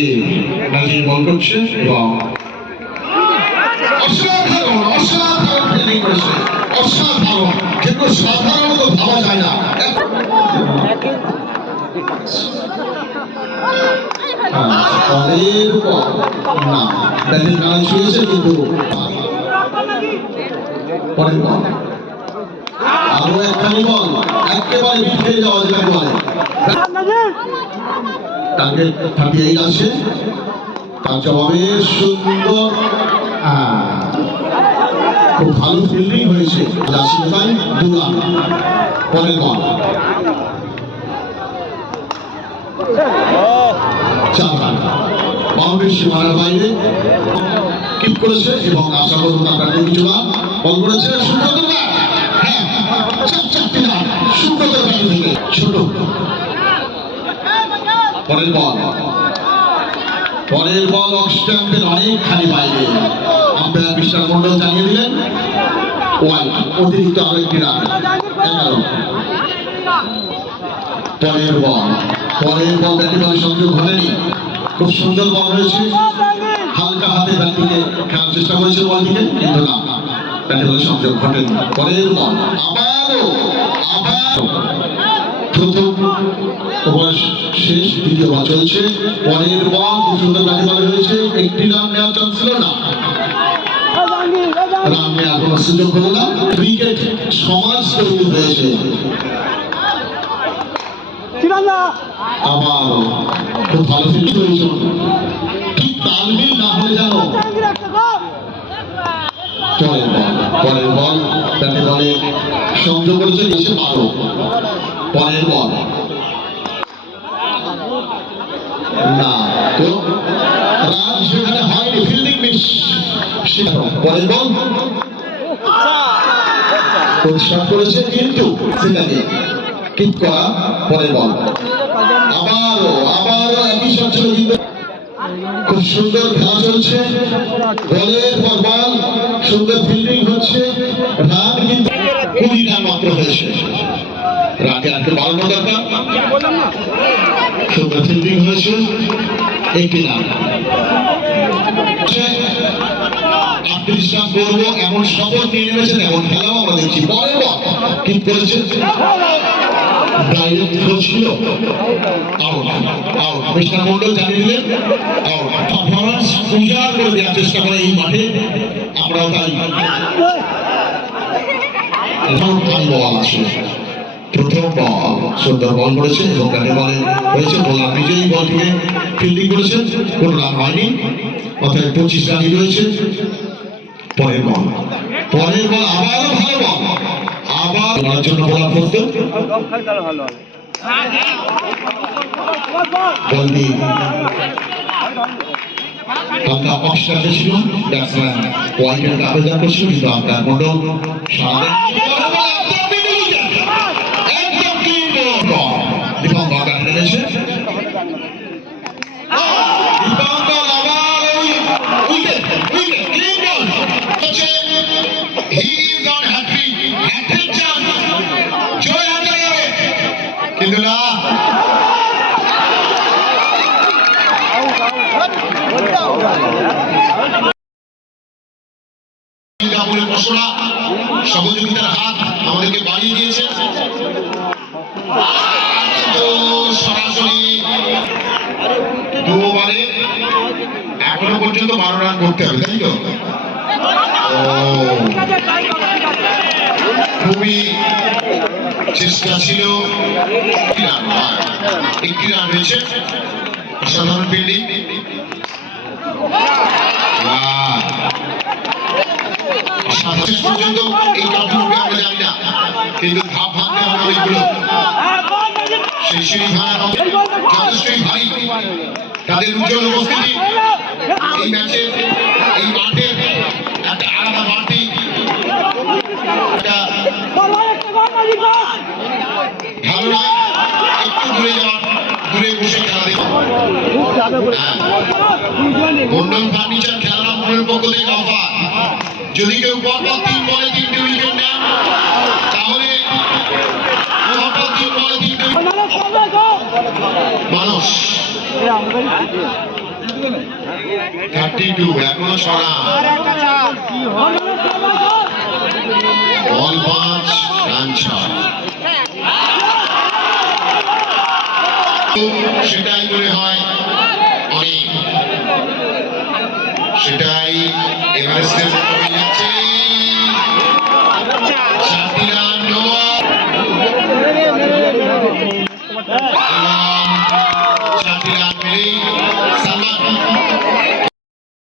নাজির বল করছে এবং অসাধারণ অসাধারণ ফিল্ডিং করেছে, অসাধারণ, কিন্তু সাধারণত ভাবা যায় না। না ব্যাটিং কাজ শুয়েছে, কিন্তু পরের বল আরো একখানি বল একেবারে পিছিয়ে যাওয়া যেটাকে বলে টার্গেট 38 আছে, তার জবাবে সুন্দর খুব ভালো ফিল্ডিং হয়েছে। পরের বল 4 রান, বাউন্ডারি সীমানার বাইরে কিপ করেছে এবং আশা করুন আপনার কিছু রান বল করেছে। সুব্রত হ্যাঁ, 4টি রান সুব্রত ব্যাট থেকে ছোট। পরের বল অফ স্ট্যাম্পের অনেকখানি বাইরে, আম্পায়ার বিশ্বাস মন্ডল জানিয়ে দিলেন ওয়াইড, অতিরিক্ত আরো একটি রান 11। পরের বল ব্যাটিং বলে সংযোগ ঘটেনি, খুব সুন্দর বল হয়েছে, হালকা হাতে ব্যাটিংয়ে খেলার চেষ্টা করেছে বলটিকে, কিন্তু না, ব্যাটিং বলে সংযোগ ঘটেনি। পরের বল আবার প্রথম ওভার শেষ, দ্বিতীয় বল চলছে। পরের বল খুব সুন্দর ব্যাটিং বল হয়েছে, একটি রান নেওয়ার চান্স ছিল না, রান নেওয়ার কোনো সুযোগ হলো না। ক্রিকেট সমাজ তৈরি হয়েছে। আবার খুব ভালো ফিল্ডিং হয়েছে, ঠিক তালমিল না হলে জানো। পরের বল ব্যাটে বলে সংযোগ করেছে, নিচে 12। পরের বল না, তো রান সেখানে হয়নি, ফিল্ডিং মিস। পরের বল পরিষ্কার করেছে, কিন্তু সেটাকে কিপ করা। পরের বল আবারও একই শট ছিল, কিন্তু খুব সুন্দর খেলা চলছে, বলের পর বল, সুন্দর ফিল্ডিং হচ্ছে, রান কিন্তু 20 রান মাত্র হয়েছে, রানকে আজকে বাড়ানো দরকার। সুন্দর ফিল্ডিং হয়েছে, 80 রান। 38 রান করবো এমন শপথ নিয়ে নেমেছেন, এমন খেলাও আমরা দেখছি। পরের বল কিপ করেছে, ডাইরেক্ট থ্রো ছিল, আউট। মিস্টার মন্ডল জানিয়ে দিলেন আউট। পারফরম্যান্স উজাড় করে দেওয়ার চেষ্টা করে এই মাঠে, আমরাও তাই। বল আছে, প্রথম বল সুন্দর বল করেছে এবং ব্যাটে বলে হয়েছে, বোলার নিজেই বলটিকে ফিল্ডিং করেছেন, কোন রান হয়নি, অর্থাৎ 25 রানই রয়েছে। পরের বল আবারও ভালো বল, আবার ওনার জন্য বোলার করতে বলটি হালকা অফস্টার্টে ছিল, ব্যাটসম্যান ওয়াইডের আবেদন করছিল, কিন্তু আম্পায়ার মন্ডল সারা দীপঙ্কর ব্যাট নেমেছে। কিন্তু না, সহযোগিতার হাত আমাদেরকে বাড়িয়ে দিয়েছে, সরাসরি 2 ওভারে এখনো পর্যন্ত 12 রান করতে হবে, তাই তো? খুবই চেষ্টা ছিল, 1টি রান হয়েছে, অসাধারণ ফিল্ডিং। শেষ পর্যন্ত এই কাঠামোকে আমরা জানি না, কিন্তু ধাপ ভাঙতে আমরা অনেকগুলো, সেই সিঁড়ি ভাঙা যথেষ্টই ভারী। তাদের উজ্জ্বল উপস্থিতি এই ম্যাচে, এই মাঠের একটা আলাদা মাটি, ভালো নয়, একটু দূরে বসে খেলা দেখে। মন্ডল ফার্নিচার খেলা মন্ডলের পক্ষ থেকে অফার, যদি কেউ পরপর 3 বলে 3টে উইকেট নেন, তাহলে পরপর 3 বলে 3টে মানুষ 32 এখনো ছড়া বল 5 রান 6 সেটাই মনে হয় অনেক সেটাই এভারেস্টের মোকাবিলা